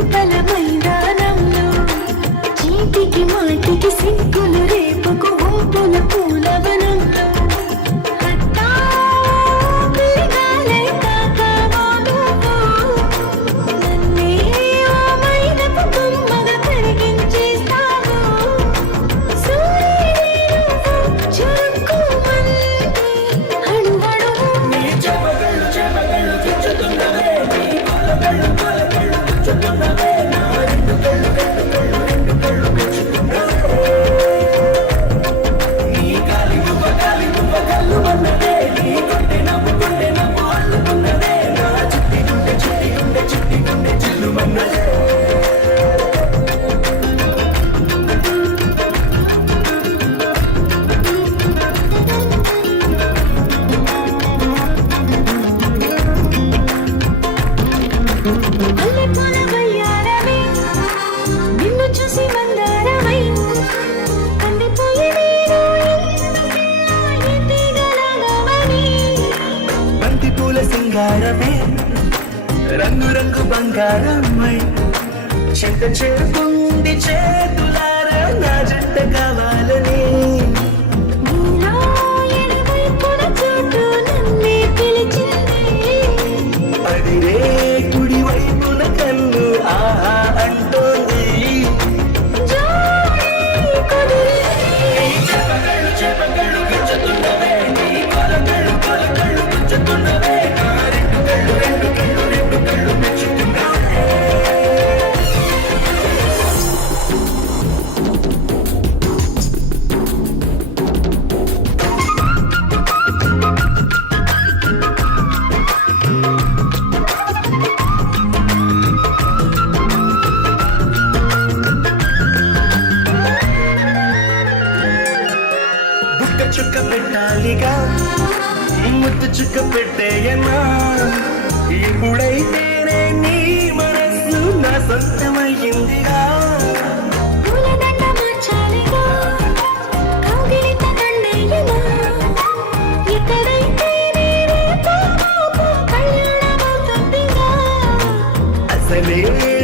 చింతల మైదానంలో చీటికి మాటికి సిగ్గులు రేపుకు వంపుల పూలవనంలో సింగారమే రంగు రంగు బంగారమై చెంత చేరుకుంది చేతులారా నా జంట కావాలని అదిరే కుడి వైపున కన్ను ఆహా అంటోంది చెప్పగళ్ళు గుచ్చుతున్నవే నీ కొలకళ్ళు కొలకళ్ళు గుచ్చుతున్నవే చుక్క పెట్టాలిగా ముద్దు చుక్క పెట్టేయనా ఇప్పుడైతేనే నీ మనస్సు నా సొంతమయ్యిందిగా అసలే